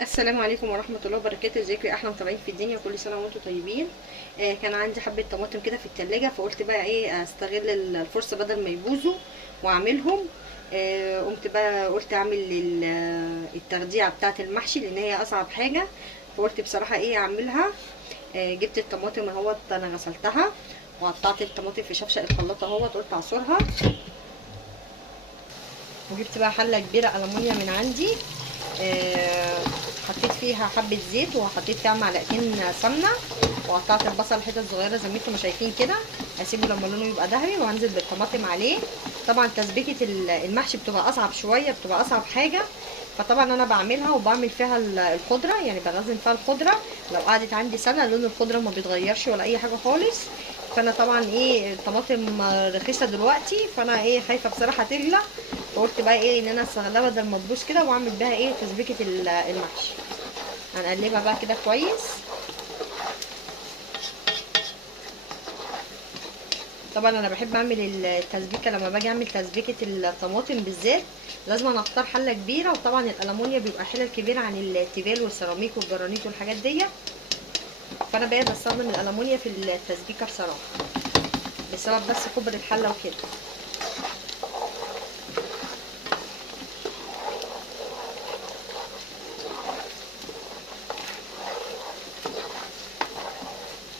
السلام عليكم ورحمة الله وبركاته. ازيكم يا احلى متابعين في الدنيا؟ كل سنة وانتم طيبين. كان عندي حبة طماطم كده في التلاجة، فقلت بقى ايه استغل الفرصة بدل ما يبوظوا واعملهم. قمت بقى قلت اعمل التغذية بتاعة المحشي لان هي اصعب حاجة، فقلت بصراحة ايه اعملها. جبت الطماطم اهوت، انا غسلتها وقطعت الطماطم في شفشق الخلاط اهوت، قلت اعصرها. وجبت بقى حلة كبيرة ألمونيا من عندي، حطيت فيها حبة زيت وحطيت فيها معلقتين سمنة، وقطعت البصل حتت صغيرة زي ما انتم شايفين كده. هسيبه لما لونه يبقى ذهبي وهنزل بالطماطم عليه. طبعا تسبيكة المحشي بتبقى أصعب شوية، بتبقى أصعب حاجة، فطبعا انا بعملها وبعمل فيها الخضره، يعني بغزن فيها الخضره. لو قعدت عندي سنه لون الخضره ما بيتغيرش ولا اي حاجه خالص. فانا طبعا ايه الطماطم رخيصه دلوقتي، فانا ايه خايفه بصراحه تغلى، فقلت بقى ايه ان انا استغلها بدل ما تبوظ كده واعمل بيها ايه تسبيكه المحشي. هنقلبها بقى كده كويس. طبعا انا بحب اعمل التسبيكه، لما باجي اعمل تسبيكه الطماطم بالذات لازم أنا اختار حله كبيره، وطبعا الالمونيا بيبقى حلل كبيره عن التيفال والسيراميك والجرانيت والحاجات دي، فانا بقيت بستخدم الالمونيا في التسبيكه بصراحه، بسبب بس كبر الحله وكده.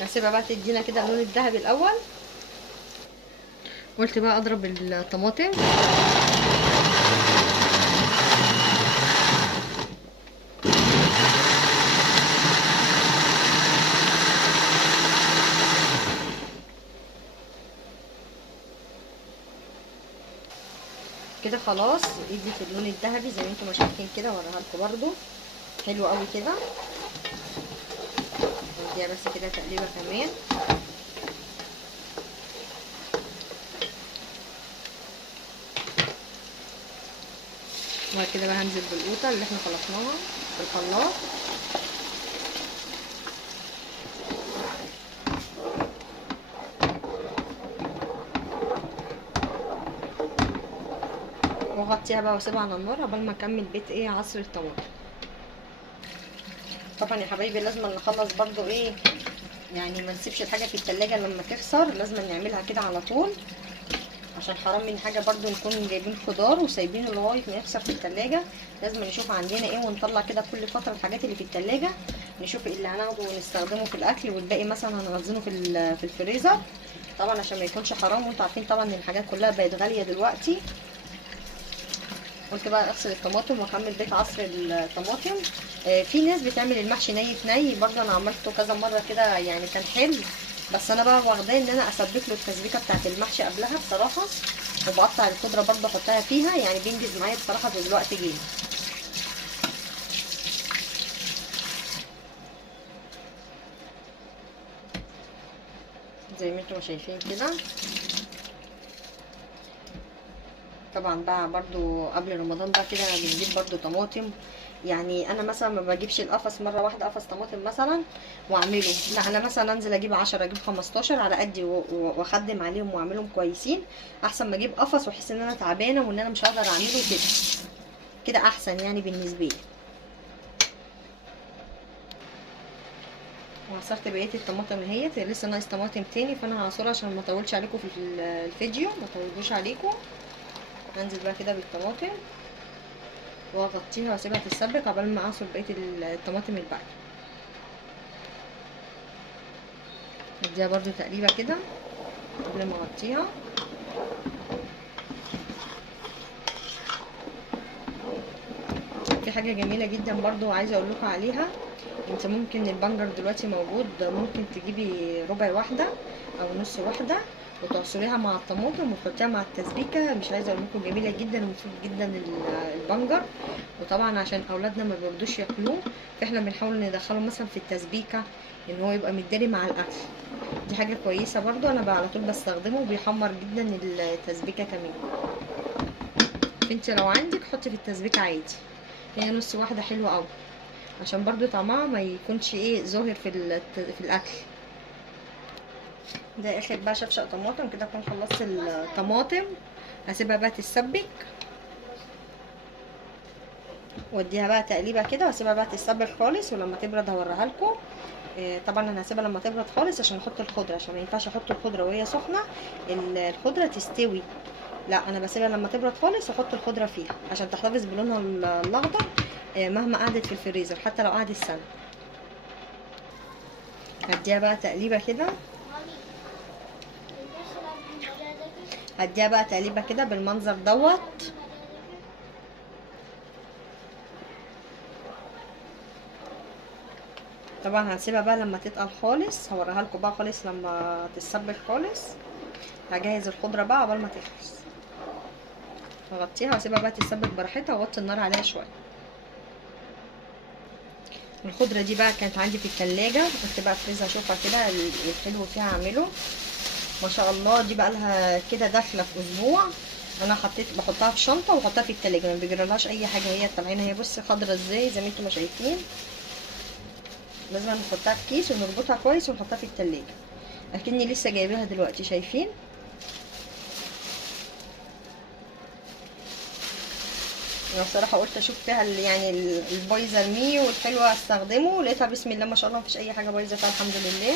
هسيبها بقى تدينا كده اللون الذهبي الاول. قلت بقى اضرب الطماطم كده خلاص، ادت اللون الذهبي زي ما انتم ما شايفين كده. اوريها لكم برده حلو قوي كده. نديها بس كده تقليبه كمان. وبعد كده بقى هنزل بالقوطه اللي احنا خلطناها في الخلاط. واغطيها بقى واسيبها على النار قبل ما اكمل بيت ايه عصر الطماطم. طبعا يا حبايبي لازم نخلص برضو ايه، يعني ما نسيبش الحاجه في التلاجة لما تخسر، لازم نعملها كده على طول، عشان حرام من حاجه برضو نكون جايبين خضار وسايبينه لغايه ما يخسر في التلاجة. لازم نشوف عندنا ايه ونطلع كده كل فتره الحاجات اللي في التلاجة، نشوف ايه اللي هناخده ونستخدمه في الاكل، والباقي مثلا هنخزنه في الفريزر، طبعا عشان ما يكونش حرام. وانتوا عارفين طبعا ان الحاجات كلها بقت غاليه دلوقتي. قلت بقى اغسل الطماطم واكمل بيت عصر الطماطم. في ناس بتعمل المحشي ني في ني، برضه انا عملته كذا مره كده يعني كان حلو، بس انا بقى واخداه ان انا اسبك له التسبيكه بتاعت المحشي قبلها بصراحه، وبقطع الخضره برضه احطها فيها، يعني بينجز معايا بصراحه في الوقت جه. زي ما انتم شايفين كده. طبعا بقى برضو قبل رمضان بقى كده بنجيب برضو طماطم، يعني انا مثلا ما بجيبش القفص مره واحده قفص طماطم مثلا واعمله، لا انا مثلا انزل اجيب 10 اجيب 15 على قدي واخدم عليهم واعملهم كويسين، احسن ما اجيب قفص واحس ان انا تعبانه وان انا مش هقدر اعمله كده. كده احسن يعني بالنسبه لي. وعصرت بقيه الطماطم اهيت، لسه ناقص طماطم تاني فانا هعصرها عشان ما اطولش عليكم في الفيديو، ما اطولوش عليكم. هنزل بقى كده بالطماطم واغطيها واسيبها تتسبك عقبال ما اعصر بقيه الطماطم الباقيه. نديها برضو تقليبه كده قبل ما اغطيها. في حاجه جميله جدا برضو عايزه اقول لكم عليها، انت ممكن البنجر دلوقتي موجود، ممكن تجيبي ربع واحده او نص واحده وتعصريها مع الطماطم وتحطيها مع التسبيكه، مش عايزه اقول لكم جميله جدا ومفيد جدا البنجر. وطبعا عشان اولادنا ما بيرضوش ياكلوه، فاحنا بنحاول ندخله مثلا في التسبيكه ان هو يبقى متداري مع الاكل. دي حاجه كويسه برضو، انا بقى على طول بستخدمه وبيحمر جدا التسبيكه كمان. انت لو عندك حطي في التسبيكه عادي، هي نص واحده حلوه قوي عشان برضو طعمها ما يكونش ايه ظاهر في الاكل. ده اخر بقى شفشق طماطم كده، اكون خلصت الطماطم. هسيبها بقى تتسبك. واديها بقى تقليبه كده واسيبها بقى تتسبك خالص، ولما تبرد هوريها لكم. طبعا انا هسيبها لما تبرد خالص عشان احط الخضره، عشان ما ينفعش احط الخضره وهي سخنه الخضره تستوي. لا انا بسيبها لما تبرد خالص واحط الخضره فيها عشان تحتفظ بلونها الاخضر مهما قعدت في الفريزر، حتى لو قعدت سنه. هديها بقى تقليبه كده، هديها بقى تقليبه كده بالمنظر دوت. طبعا هسيبها بقى لما تتقل خالص، هوريها لكم بقى خالص لما تتسبك خالص. هجهز الخضره بقى قبل ما تخلص، هغطيها واسيبها بقى تتسبك براحتها واوطي النار عليها شويه. الخضره دي بقى كانت عندي في التلاجة، قلت بقى افرزها اشوفها كده الحلو فيها اعمله. ما شاء الله دي بقى لها كده داخله في اسبوع. انا بحطها في شنطه واحطها في التلاجة، ما بيجرالهاش اي حاجه. هي طالعين هي بصي خضره ازاي زي ما انتم ما شايفين. لازم نحطها في كيس ونربطها كويس ونحطها في التلاجة. اكني لسه جايباها دلوقتي، شايفين؟ انا بصراحه قلت اشوف فيها يعني البايظه ارميه والحلوه استخدمه، لقيتها بسم الله ما شاء الله مفيش اي حاجه بايظه فيها الحمد لله.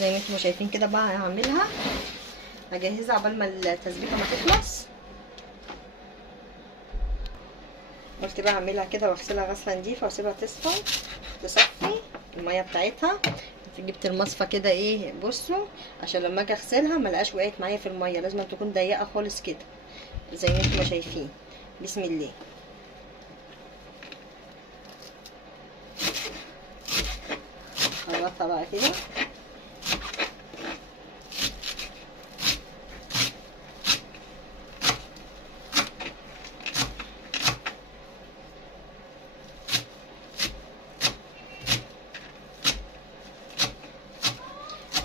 زي ما انتم شايفين كده بقى هعملها، هجهزها عقبال ما التسبيكه ما تخلص. قلت بقى اعملها كده واغسلها غسله نضيفه واسيبها تصفي الميه بتاعتها. جبت المصفى كده ايه بصوا، عشان لما اجي اغسلها ملقاش وقعت معايا في الميه، لازم تكون ضيقه خالص كده زي ما انتم شايفين. بسم الله. خلطها بقى كده.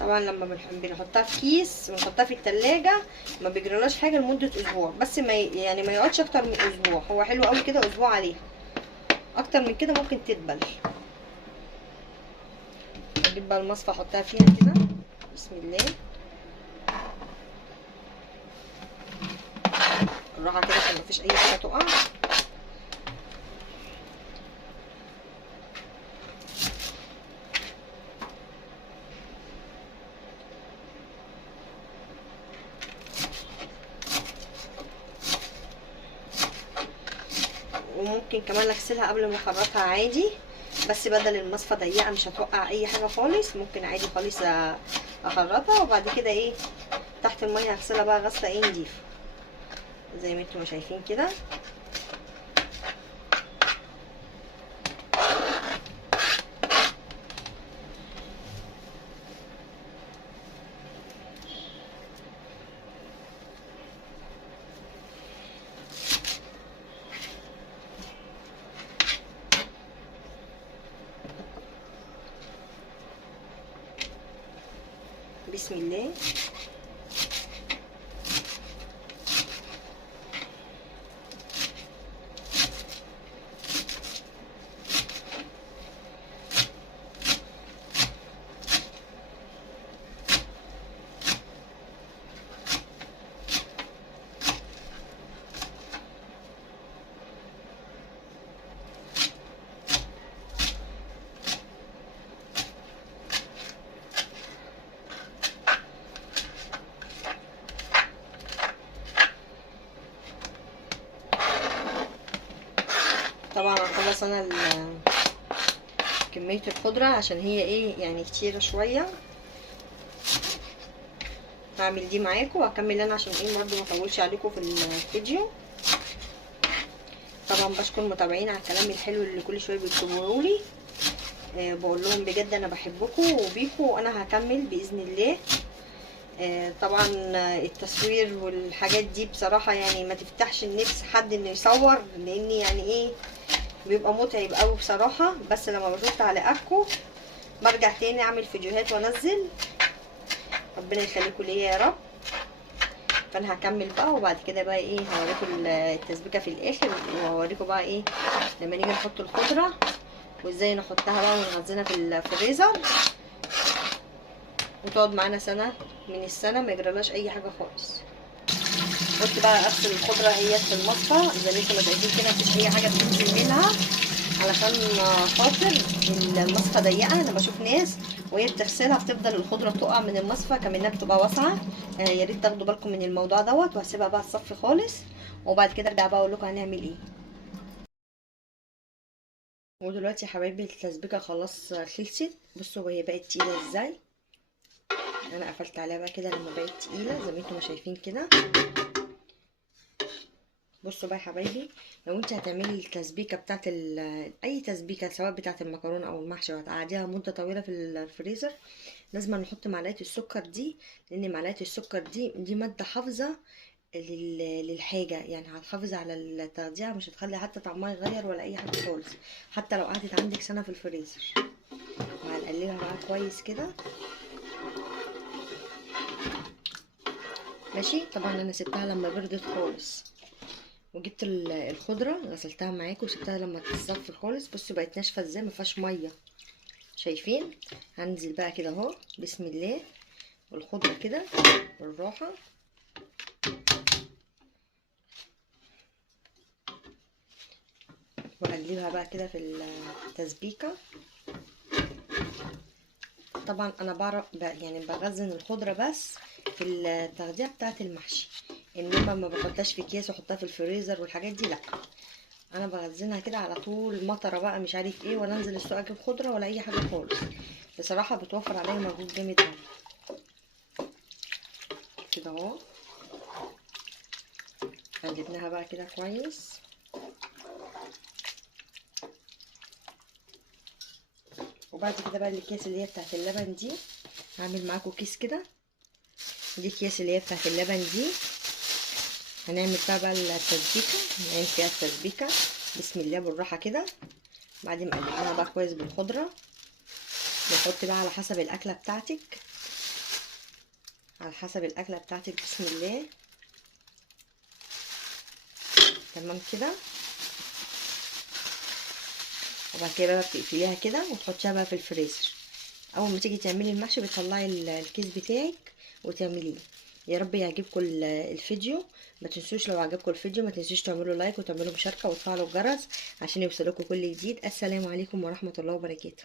طبعا لما بنحطها في كيس ونحطها في التلاجة ما بيجرالهاش حاجه لمده اسبوع، بس ما يعني ما يقعدش اكتر من اسبوع. هو حلو قوي كده اسبوع عليها، اكتر من كده ممكن تدبل. اجيب بقى المصفى احطها فيها كده. بسم الله. بالراحه كده عشان مفيش اي حاجه تقع. وممكن كمان اغسلها قبل ما اخرطها عادي، بس بدل المصفى ضيقه مش هتوقع اي حاجه خالص، ممكن عادي خالص اخرطها وبعد كده ايه تحت الميه هغسلها بقى غسله ايه نضيفه زي ما انتم شايفين كده. بسم الله. طبعا هخلص انا كمية الخضرة عشان هي ايه يعني كتيرة شوية. هعمل دي معاكم وهكمل انا عشان ايه برضه ما اطولش عليكم في الفيديو. طبعا بشكر متابعين على الكلام الحلو اللي كل شويه بيكتبوه لي. بقول لهم بجد انا بحبكم وبيكم وانا هكمل باذن الله. طبعا التصوير والحاجات دي بصراحه يعني ما تفتحش النفس حد انه يصور، لان يعني ايه بيبقى متعب قوي بصراحه، بس لما بشوف تعليقاتكم برجع تاني اعمل فيديوهات وانزل. ربنا يخليكم ليا يا رب. فانا هكمل بقى وبعد كده بقى ايه هوريكم التسبيكه في الاخر، وهوريكم بقى ايه لما نيجي نحط الخضره وازاي نحطها بقى ونخزنها في الفريزر وتقعد معانا سنه من السنه ما يجرالهاش اي حاجه خالص. قلت بقى اغسل الخضره هي في المصفى زي ما انتم ما شايفين كده، مفيش اي حاجه بتنزل منها، علشان خاطر المصفى ضيقه. انا بشوف ناس وهي بتغسلها بتفضل الخضره تقع من المصفى كمان بتبقى واسعه. يا ريت تاخدوا بالكم من الموضوع دوت. وهسيبها بقى تصفي خالص، وبعد كده ارجع بقى اقول لكم هنعمل ايه. ودلوقتي يا حبايبي التسبيكه خلاص خلصت. بصوا وهي بقت تقيله ازاي. انا قفلت عليها بقى كده لما بقت تقيله زي ما انتم شايفين كده. بصوا بقى يا حبايبي، لو انت هتعملي التسبيكه بتاعت اي تسبيكه سواء بتاعت المكرونه او المحشي وهتقعديها مده طويله في الفريزر، لازم نحط معلقه السكر دي. لان معلقه السكر دي ماده حافظه للحاجه، يعني هتحافظ على التغذيه، مش هتخلي حتى طعمها يغير ولا اي حاجه خالص، حتى لو قعدت عندك سنه في الفريزر. وهنقلبها بقى كويس كده. ماشي. طبعا انا سبتها لما بردت خالص، وجبت الخضره غسلتها معاكم وسبتها لما تصفي خالص. بصوا بقت ناشفه ازاي، ما فيهاش ميه. شايفين؟ هنزل بقى كده اهو بسم الله والخضره كده بالراحه. واقلبها بقى كده في التسبيكه. طبعا انا بعرف يعني بغزن الخضره بس في التغذيه بتاعه المحشي، انما ما بحطهاش في اكياس واحطها في الفريزر والحاجات دي لا. انا بغزنها كده على طول مطره بقى مش عارف ايه، ولا انزل السوق اجيب خضره ولا اي حاجه خالص. بصراحه بتوفر عليا مجهود جامد قوي. كده اهو قلبناها بقى كده كويس. وبعد كده بقى الاكياس اللي هي بتاعت اللبن دي، هعمل معاكم كيس كده. دي اكياس اللي هي بتاعت اللبن دي، هنعمل فيها بقى التسبيكه. نعمل فيها التسبيكه بسم الله بالراحه كده. بعد ما قلبناها بقى كويس بالخضره، نحط بقى على حسب الاكله بتاعتك، على حسب الاكله بتاعتك بسم الله. تمام كده. وبعد كده بقى بتقفليها كده وتحطيها بقى في الفريزر. اول ما تيجي تعملي المحشي بتطلعي الكيس بتاعك وتعمليه. يا رب يعجبكم الفيديو. ما تنسوش لو عجبكم الفيديو ما تنسوش تعملوا لايك وتعملوا مشاركه وتفعلوا الجرس عشان يوصلكم كل جديد. السلام عليكم ورحمه الله وبركاته.